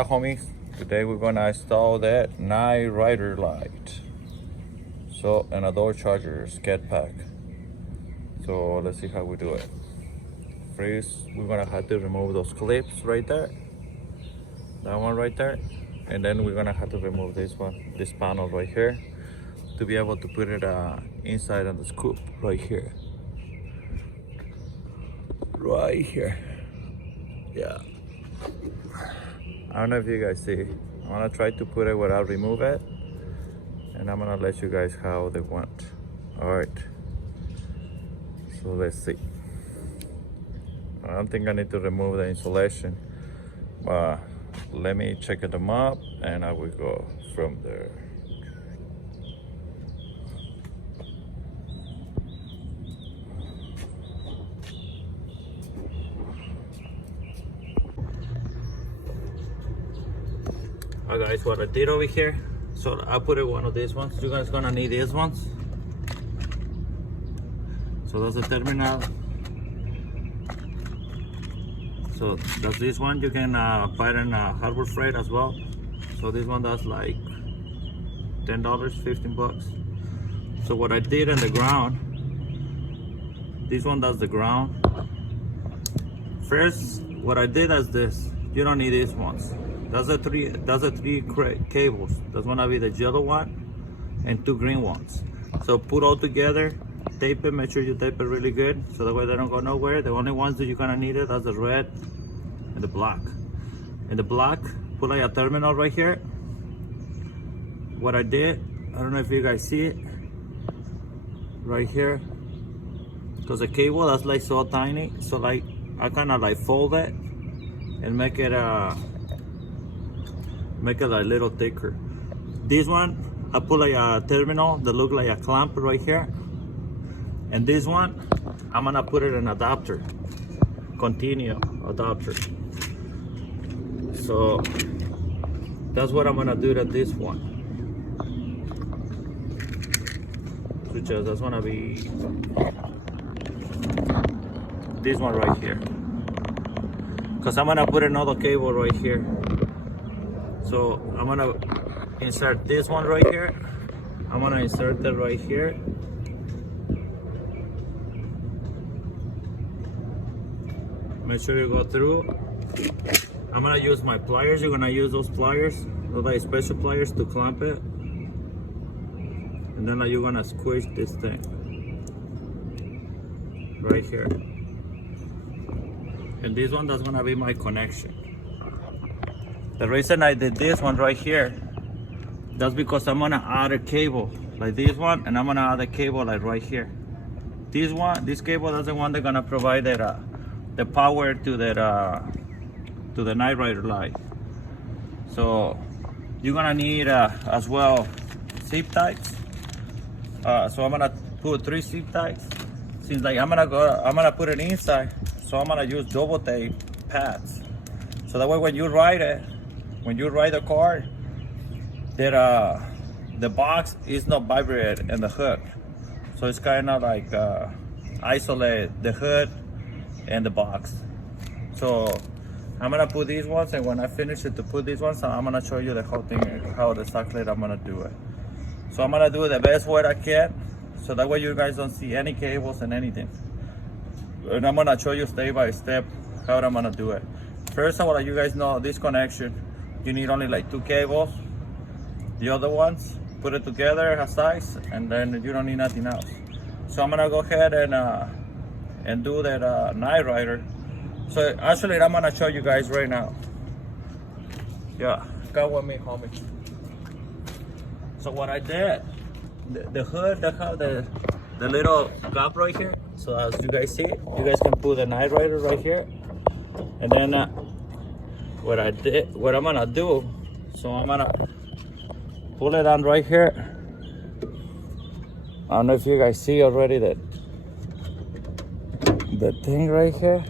up, homies? Today we're gonna install that Night Rider light. So, and a door charger, SCAD pack. So let's see how we do it. First, we're gonna have to remove those clips right there. That one right there. And then we're gonna have to remove this one, this panel right here, to be able to put it inside of the scoop right here. Right here. Yeah. I don't know if you guys see. I'm gonna try to put it without remove it, and I'm gonna let you guys how they want. All right. So let's see. I don't think I need to remove the insulation, but let me check them up, and I will go from there. Alright guys, what I did over here, so I put one of these ones. You guys gonna need these ones. So that's the terminal. So that's this one. You can buy it in Harbor Freight as well. So this one does like $10, 15 bucks. So what I did on the ground, this one does the ground. First, what I did is this. You don't need these ones. That's the three cables. That's gonna be the yellow one and 2 green ones. So put all together, tape it, make sure you tape it really good, so that way they don't go nowhere. The only ones that you're gonna need that's the red and the black. And the black, put like a terminal right here. What I did, I don't know if you guys see it, right here, because the cable that's like so tiny, so like I kind of like fold it and make it a little thicker. This one, I put like a terminal that look like a clamp right here. And this one, I'm gonna put it in adapter, continue adapter. So that's what I'm gonna do to this one. Which is, that's gonna be this one right here. Cause I'm gonna put another cable right here. So I'm gonna insert this one right here. I'm gonna insert it right here. Make sure you go through. I'm gonna use my pliers. You're gonna use those pliers, those like special pliers to clamp it. And then you're gonna squish this thing right here. And this one, that's gonna be my connection. The reason I did this one right here, that's because I'm gonna add a cable like this one, and I'm gonna add a cable like right here. This cable, that's the one that's gonna provide that the power to the Night Rider light. So you're gonna need as well zip ties. So I'm gonna put 3 zip ties. Since like I'm gonna put it inside, so I'm gonna use double tape pads. So that way when you ride the car, that the box is not vibrated in the hood. So it's kind of like isolate the hood and the box. So I'm gonna put these ones, and when I finish it to put these ones, I'm gonna show you the whole thing, how exactly I'm gonna do it. So I'm gonna do it the best way I can, so that way you guys don't see any cables and anything. And I'm gonna show you step by step how I'm gonna do it. First, I want to let you guys know this connection, you need only like 2 cables. The other ones, put it together a size, and then you don't need nothing else. So I'm gonna go ahead and do that Night Rider. So actually, I'm gonna show you guys right now. Yeah, come with me, homie. So what I did, the hood, that have the little gap right here. So as you guys see, you guys can put the Night Rider right here. And then what I'm gonna do, so I'm gonna pull it on right here. I don't know if you guys see already that the thing right here.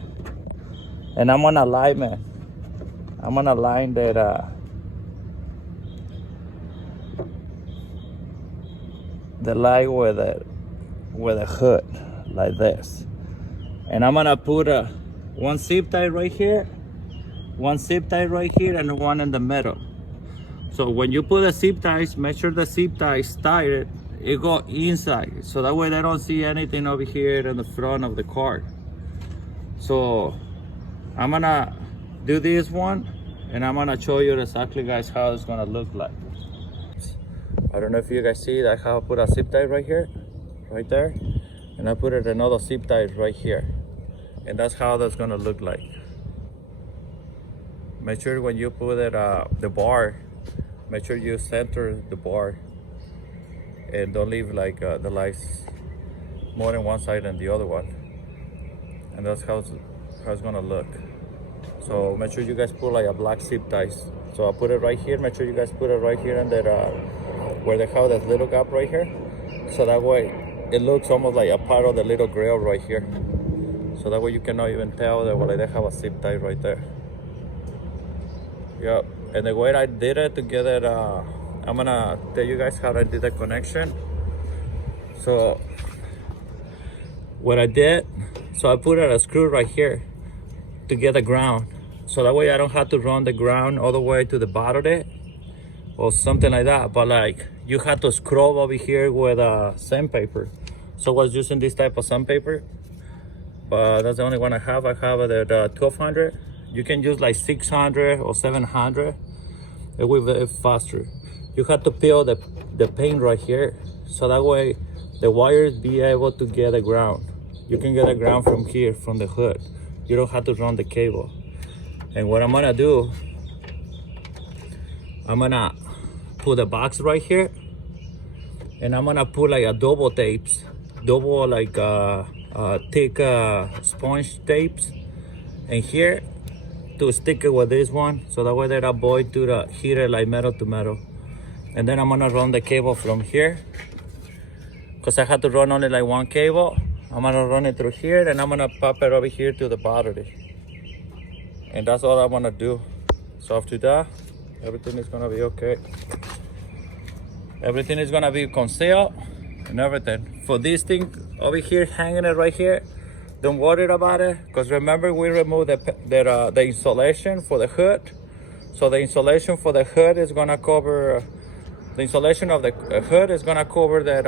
And I'm gonna line that the light with the hood like this. And I'm gonna put one zip tie right here, one zip tie right here and one in the middle. So when you put the zip ties, make sure the zip ties tied, it go inside. So that way they don't see anything over here in the front of the car. So I'm gonna do this one and I'm gonna show you exactly guys how it's gonna look like. I don't know if you guys see that how I put a zip tie right here, right there. And I put it another zip tie right here. And that's how that's gonna look like. Make sure when you put it the bar, make sure you center the bar and don't leave like the lights more than one side than the other one. And that's how it's gonna look. So make sure you guys put like a black zip ties. So I put it right here. Make sure you guys put it right here and that where they have that little gap right here. So that way it looks almost like a part of the little grill right here. So that way you cannot even tell that well, they have a zip tie right there. Yep. And the way I did it to get it, I'm gonna tell you guys how I did the connection. So what I did, so I put a screw right here to get the ground. So that way I don't have to run the ground all the way to the bottom of it or something like that. But like you have to scrub over here with sandpaper. So I was using this type of sandpaper, but that's the only one I have. I have it at 1200. You can use like 600 or 700. It will be faster. You have to peel the paint right here. So that way the wires be able to get the ground. You can get the ground from here, from the hood. You don't have to run the cable. And what I'm gonna do, I'm gonna put a box right here. And I'm gonna put like a double tapes. Double like thick sponge tapes. And here, to stick it with this one, so that way that avoid to the heater like metal to metal. And then I'm gonna run the cable from here, because I had to run only like one cable. I'm gonna run it through here and I'm gonna pop it over here to the battery. And that's all I'm gonna do. So after that, everything is gonna be okay. Everything is gonna be concealed and everything. For this thing over here, hanging it right here, don't worry about it, because remember we removed the insulation for the hood. So the insulation for the hood is gonna cover, the insulation of the hood is gonna cover that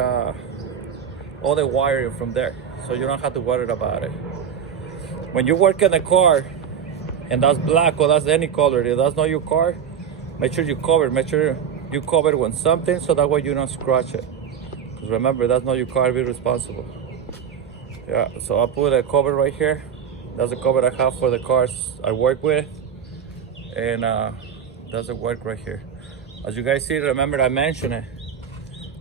all the wiring from there. So you don't have to worry about it. When you work in the car and that's black or that's any color, if that's not your car, make sure you cover it. Make sure you cover it with something so that way you don't scratch it. Because remember, that's not your car, be responsible. Yeah, so I put a cover right here. That's the cover I have for the cars I work with. And that's the work right here. As you guys see, remember I mentioned it.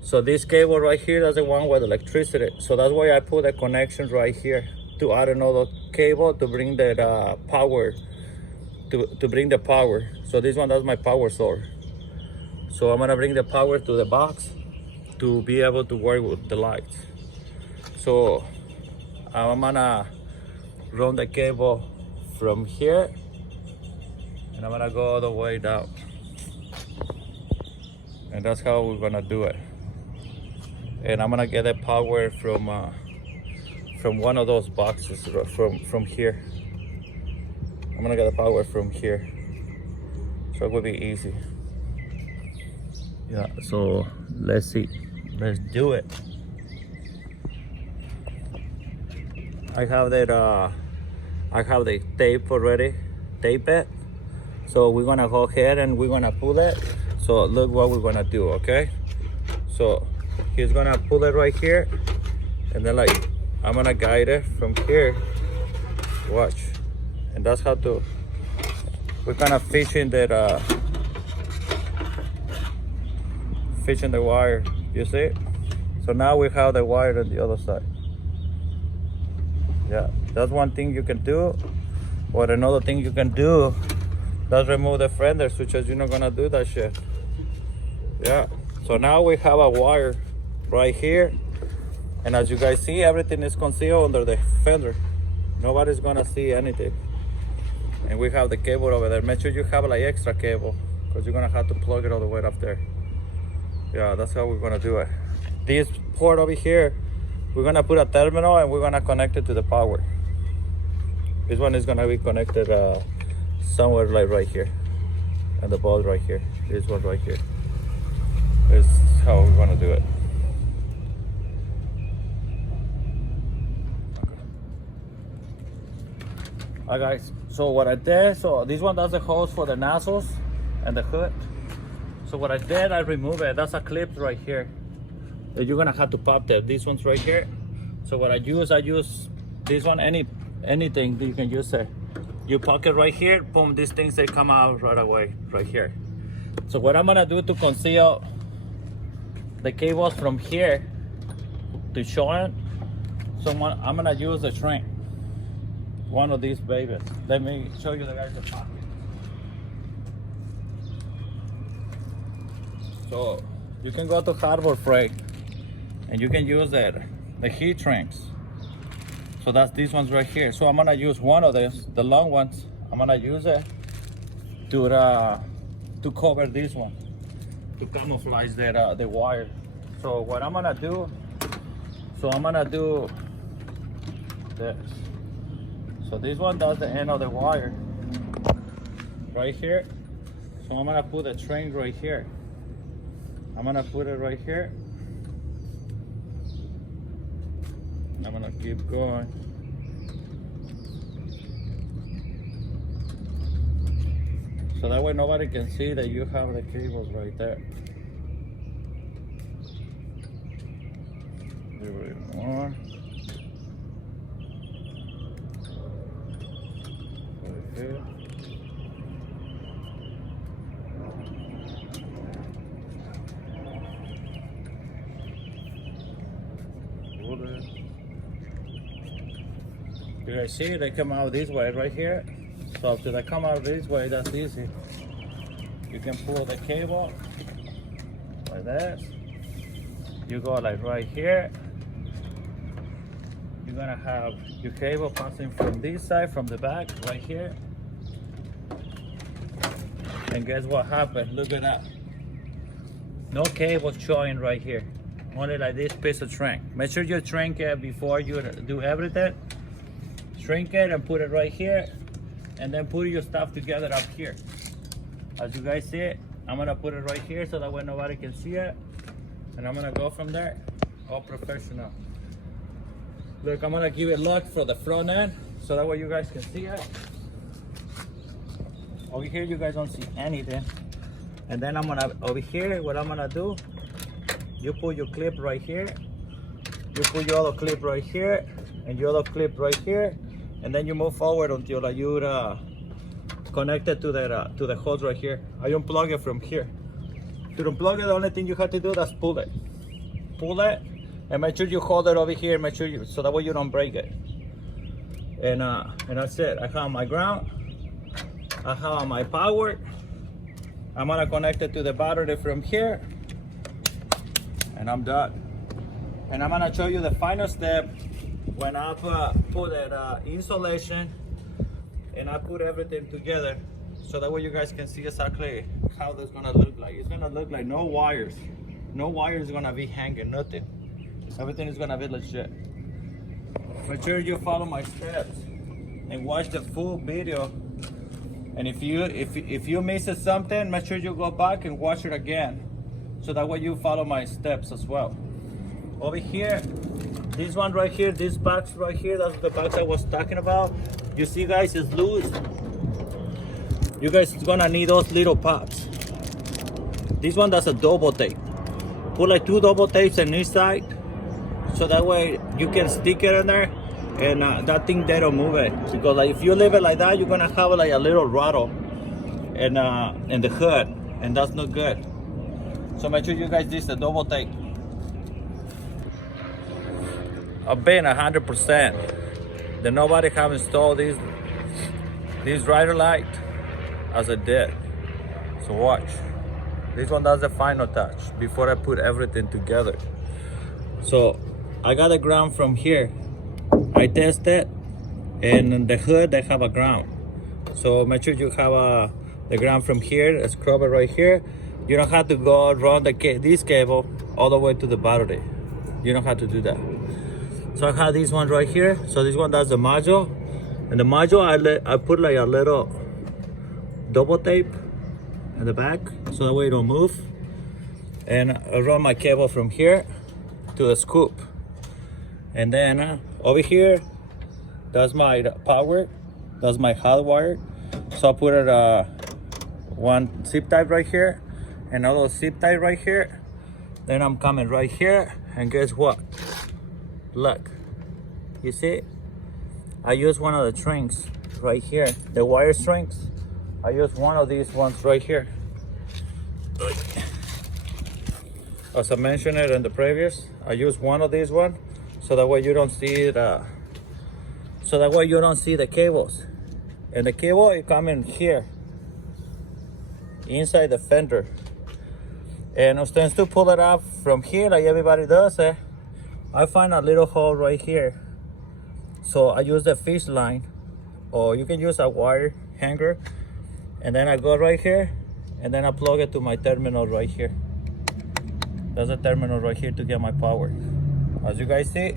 So this cable right here, that's the one with electricity. So that's why I put a connection right here to add another cable to bring that power, to bring the power. So this one, that's my power source. So I'm gonna bring the power to the box to be able to work with the lights. So I'm gonna run the cable from here and I'm gonna go all the way down. And that's how we're gonna do it. And I'm gonna get the power from one of those boxes from here. I'm gonna get the power from here. So it will be easy. Yeah, so let's see. Let's do it. I have that I have the tape already, tape it. So we're gonna go ahead and we're gonna pull it. So look what we're gonna do, okay? So he's gonna pull it right here, and then like I'm gonna guide it from here. Watch, and that's how to. We're kind of fishing that fishing the wire. You see? So now we have the wire on the other side. Yeah, that's one thing you can do. Or another thing you can do, that's remove the fender switch, as you're not gonna do that shit. Yeah, so now we have a wire right here. And as you guys see, everything is concealed under the fender. Nobody's gonna see anything. And we have the cable over there. Make sure you have like extra cable, because you're gonna have to plug it all the way up there. Yeah, that's how we're gonna do it. This port over here, we're gonna put a terminal and we're gonna connect it to the power. This one is gonna be connected somewhere like right here, and the ball right here. This one right here. This is how we're gonna do it. Alright guys, so what I did, so this one does the hose for the nozzles and the hood. So what I did, I removed it. That's a clip right here that you're gonna have to pop that. These ones right here. So what I use this one, anything that you can use it. You pocket right here, boom, these things, they come out right away, right here. So what I'm gonna do to conceal the cables from here to show it, so I'm gonna use the shrink. One of these babies. Let me show you the guys the pocket. So you can go to Harbor Freight and you can use the heat shrinks. So that's these ones right here. So I'm gonna use one of these, the long ones. I'm gonna use it to cover this one, to camouflage the wire. So what I'm gonna do, this. So this one does the end of the wire right here. So I'm gonna put a train right here. I'm gonna put it right here. I'm gonna keep going. So that way nobody can see that you have the cables right there. A little bit more. Right here. You guys see they come out this way right here. So if they come out this way, that's easy. You can pull the cable like this. You go like right here. You're gonna have your cable passing from this side, from the back, right here. And guess what happened? Look at that. No cable showing right here. Only like this piece of shrink. Make sure you shrink it before you do everything. Shrink it and put it right here. And then put your stuff together up here. As you guys see it, I'm gonna put it right here so that way nobody can see it. And I'm gonna go from there, all professional. Look, I'm gonna give it lock for the front end so that way you guys can see it. Over here you guys don't see anything. And then over here, what I'm gonna do, you put your clip right here, you put your other clip right here, and your other clip right here, and then you move forward until you're connected to the hose right here. I unplug it from here. To unplug it, the only thing you have to do is pull it. Pull it, and make sure you hold it over here. Make sure so that way you don't break it. And that's it. I have my ground. I have my power. I'm gonna connect it to the battery from here, and I'm done. And I'm gonna show you the final step when I've put that insulation and I put everything together, so that way you guys can see exactly how that's gonna look like. It's gonna look like no wires. No wires gonna be hanging, nothing. Everything is gonna be legit. Make sure you follow my steps and watch the full video. And if you miss something, make sure you go back and watch it again, so that way you follow my steps as well. Over here, this one right here, this box right here, that's the box I was talking about. You see guys, it's loose. You guys is gonna need those little pops. This one, that's a double tape. Put like 2 double tapes on each side, so that way you can stick it in there, and that thing, they don't move it. Because like, if you leave it like that, you're gonna have like a little rattle in the hood, and that's not good. So make sure you guys use the double tape. I've been 100% that nobody have installed these rider light as I did. So watch. This one does the final touch before I put everything together. So I got a ground from here. I tested, and in the hood they have a ground. So make sure you have the ground from here, scrub it right here. You don't have to go run this cable all the way to the battery. You don't have to do that. So I have this one right here. So this one does the module, and the module I put like a little double tape in the back so that way it don't move. And I run my cable from here to the scoop. And then over here, that's my power. That's my hot wire. So I put it one zip tie right here and a little zip tie right here. Then I'm coming right here, and guess what? Look, you see? I use one of the strings right here, the wire strings. I use one of these ones right here. As I mentioned it in the previous, I use one of these one, so that way you don't see it. So that way you don't see the cables. And the cable is coming here, inside the fender. And instead to pull it out from here like everybody does, I find a little hole right here. So I use the fish line, or you can use a wire hanger. And then I go right here, and then I plug it to my terminal right here. That's a terminal right here to get my power. As you guys see,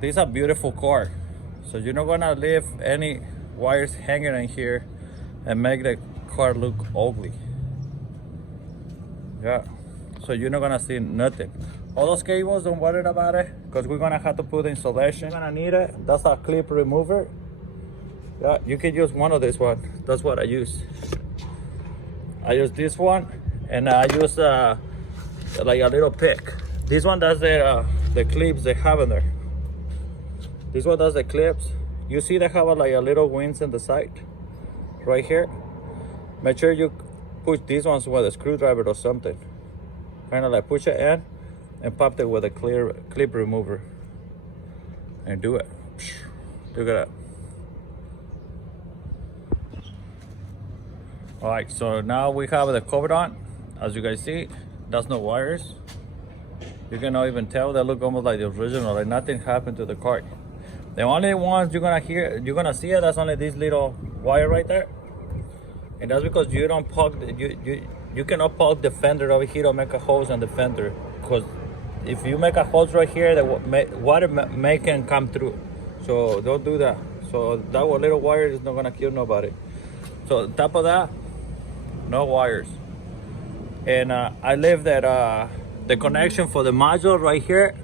this is a beautiful car. So you're not gonna leave any wires hanging in here and make the car look ugly. Yeah, so you're not gonna see nothing. All those cables, don't worry about it, because we're gonna have to put the installation. You're gonna need it. That's a clip remover. Yeah, you can use one of this one. That's what I use. I use this one, and I use like a little pick. This one does the clips they have in there. This one does the clips. You see they have like a little wings in the side, right here. Make sure you push these ones with a screwdriver or something. Kind of like push it in and pop it with a clear clip remover. And do it. Look at that. Alright, so now we have the cover on. As you guys see, that's no wires. You cannot even tell, they look almost like the original, like nothing happened to the car. The only ones you're gonna see it, that's only this little wire right there. And that's because you don't plug you cannot plug the fender over here or make a hose on the fender, because if you make a hose right here, the water can come through. So don't do that. So that little wire is not gonna kill nobody. So on top of that, no wires. And I leave that the connection for the module right here,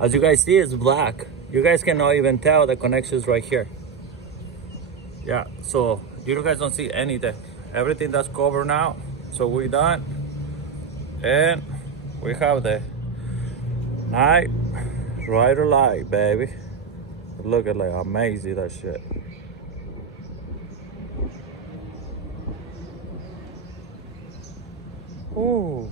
as you guys see, is black. You guys cannot even tell the connection is right here. Yeah, so you guys don't see anything. Everything that's covered now. So we're done. And we have the Knight Rider light, baby. Look at like amazing that shit. Ooh.